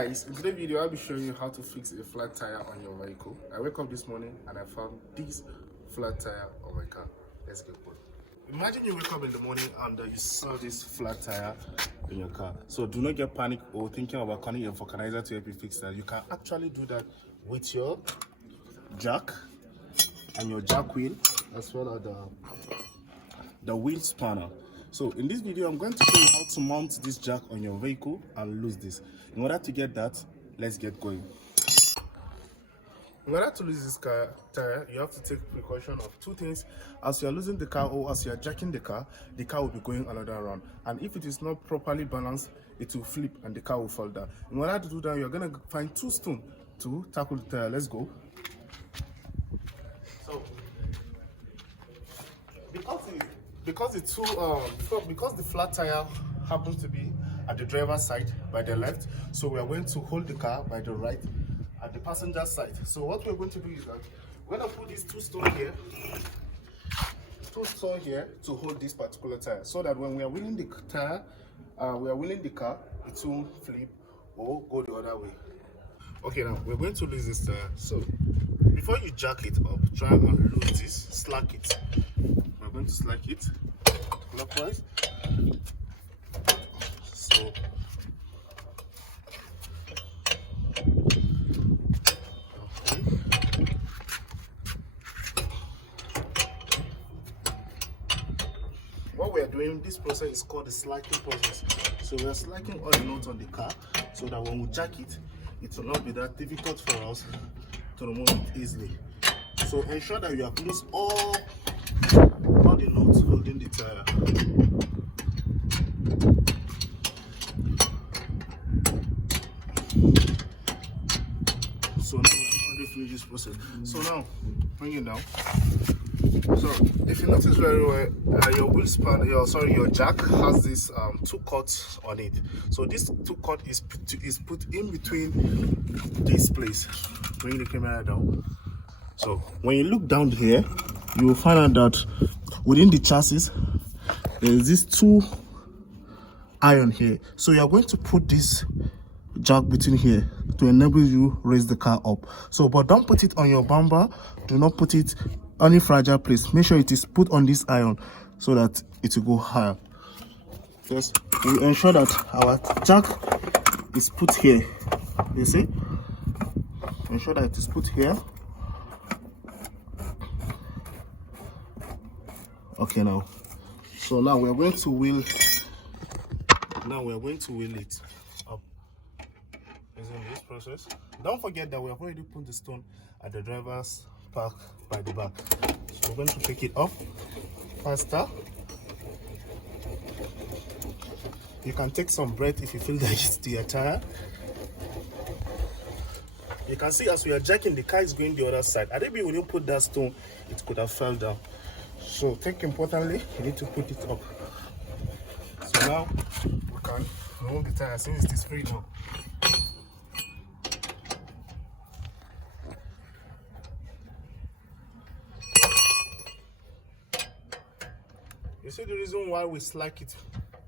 Guys, in today's video I'll be showing you how to fix a flat tire on your vehicle. I woke up this morning and I found this flat tire on my car. Let's get going. Imagine you wake up in the morning and you saw this flat tire in your car. So do not get panic or thinking about calling a vulcanizer to help you fix that. You can actually do that with your jack and your jack wheel, as well as the wheel spanner. So in this video I'm going to show you how to mount this jack on your vehicle and lose this. In order to get that, let's get going. In order to lose this tire, you have to take precaution of two things. As you are losing the car or as you are jacking the car will be going another round, and if it is not properly balanced, it will flip and the car will fall down. In order to do that, you're going to find two stones to tackle the tire. Let's go. So because the flat tire happens to be at the driver's side by the left, so we are going to hold the car by the right at the passenger side. So what we're going to do is that we're going to put these two stones here to hold this particular tire, so that when we are wheeling the car, it won't flip or go the other way. Okay, now we're going to lose this tire. So before you jack it up, try and lose this, slack it. We're going to slack it clockwise. So okay. What we are doing, this process is called the slacking process. So we are slacking all the nuts on the car so that when we jack it, it will not be that difficult for us to remove it easily. So ensure that you have loosed all the nuts holding the tire. So now we're already finished this process. So now bring it down. So if you notice very well, your wheel span, your jack has this two cuts on it. So this two cut is put in between this place. Bring the camera down. So when you look down here, you will find out that within the chassis there is this two iron here. So you are going to put this jack between here to enable you raise the car up. So but don't put it on your bumper, do not put it on a fragile place. Make sure it is put on this iron so that it will go higher. First, we ensure that our jack is put here. You see, ensure that it is put here. Okay, now so now we are going to wheel it up using this process. Don't forget that we have already put the stone at the driver's park by the back. So we're going to pick it up faster. You can take some breath if you feel that it's the tire. You can see as we are jacking, the car is going the other side. And maybe when you put that stone, it could have fell down. So think importantly, you need to put it up. So now we can remove the tire since it is free now. You see the reason why we slack it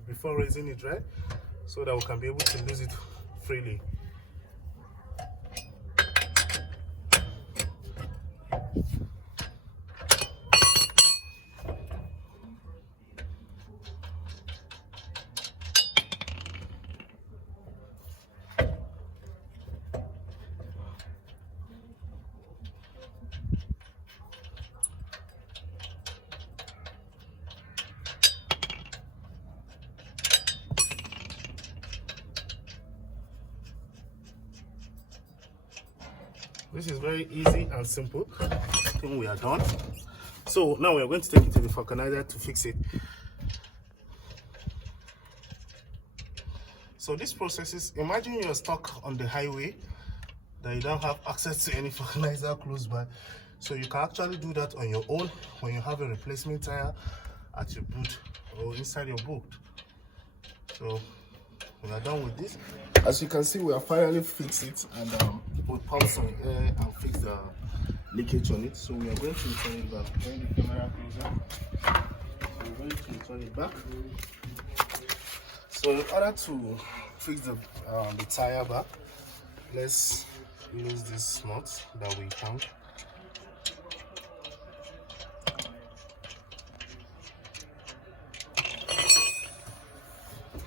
before raising it, right? So that we can be able to use it freely. This is very easy and simple. I think we are done. So now we are going to take it to the vulcanizer to fix it. So this process is, imagine you're stuck on the highway, that you don't have access to any vulcanizer close by. So you can actually do that on your own when you have a replacement tire at your boot or inside your boot. So we are done with this. As you can see, we have finally fixed it and we pumped some air and fixed the leakage on it. So we are going to return it back. Bring the camera closer. So we're going to return it back. So in order to fix the tire back, let's use this nut that we found.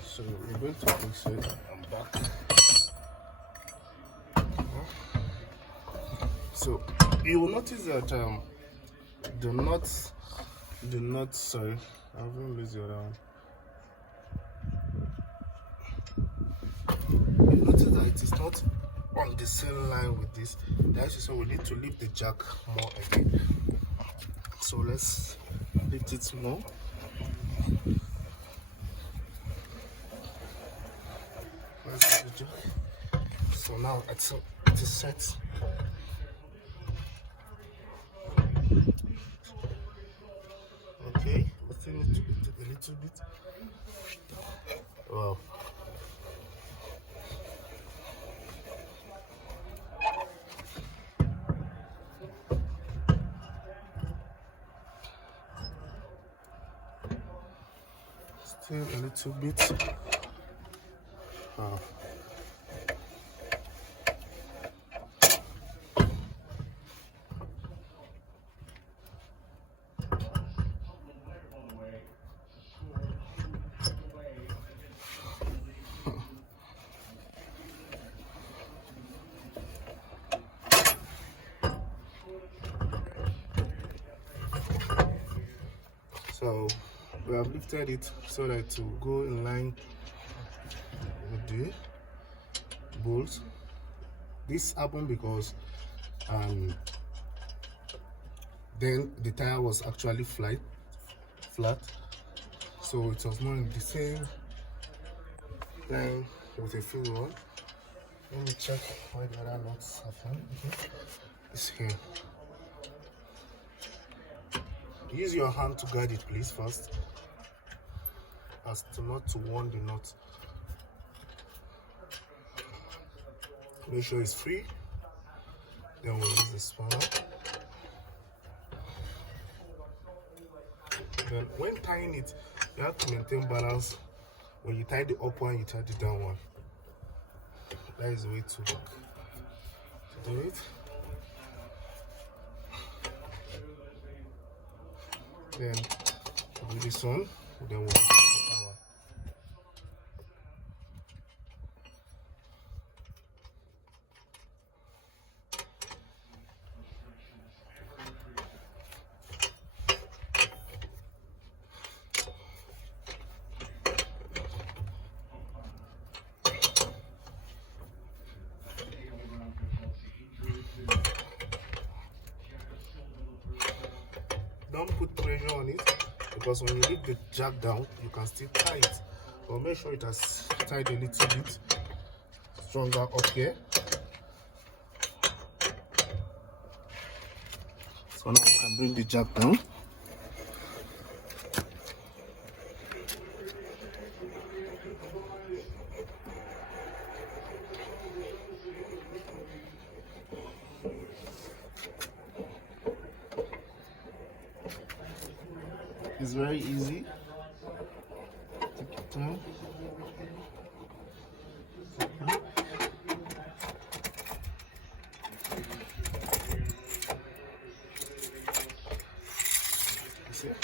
So we're going to fix it. I'm back. So you will notice that the nut, sorry, I haven't used the other one. You notice that it is not on the same line with this. That's so we need to lift the jack more again. So let's lift it more. Let's lift the jack. So now it is set. Okay, I still need to lift it a little bit. Wow. Still a little bit. Wow. So we have lifted it so that to go in line with the bolts. This happened because then the tire was actually flat, so it was not in the same line with the fuel rod. Let me check where the other nuts are found. Okay. It's here. Use your hand to guide it, please, first, as to not to wound the nut. Make sure it's free. Then we'll use the spanner. Then when tying it, you have to maintain balance. When you tie the up one, you tie the down one. That is the way to do it. Then do this one, then we'll do the power. Don't put pressure on it, because when you lift the jack down, you can still tie it. But make sure it has tied a little bit stronger up here. So now you can bring the jack down. It's very easy. Take your time. That's it.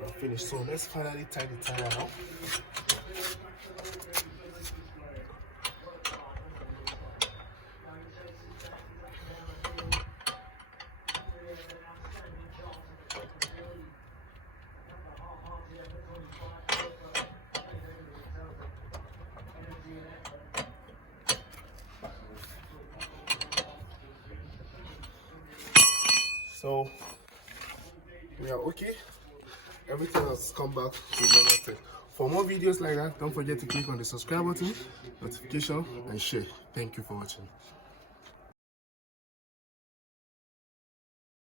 We're finished. So let's finally tie the tire now. So we are okay. Everything has come back to normal state. For more videos like that, don't forget to click on the subscribe button, notification, and share. Thank you for watching.